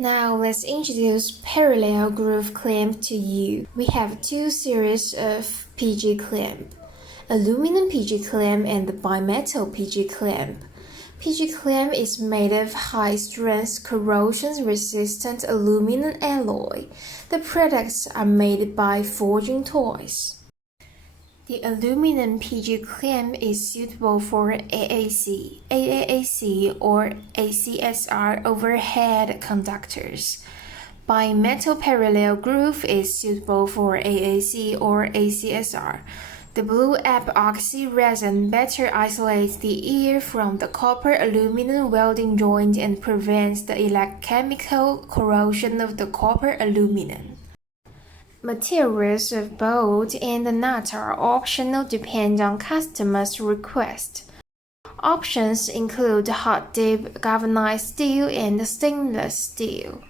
Now let's introduce parallel groove clamp to you. We have two series of PG clamp, aluminum PG clamp and the bimetal PG clamp. PG clamp is made of high-strength, corrosion-resistant aluminum alloy. The products are made by Forging Toys. The aluminum PG clamp is suitable for AAC or ACSR overhead conductors. Bimetal parallel groove is suitable for AAC or ACSR. The blue epoxy resin better isolates the ear from the copper-aluminum welding joint and prevents the electrochemical corrosion of the copper-aluminum. Materials of bolt and the nut are optional depending on customer's request. Options include hot dip galvanized steel and stainless steel.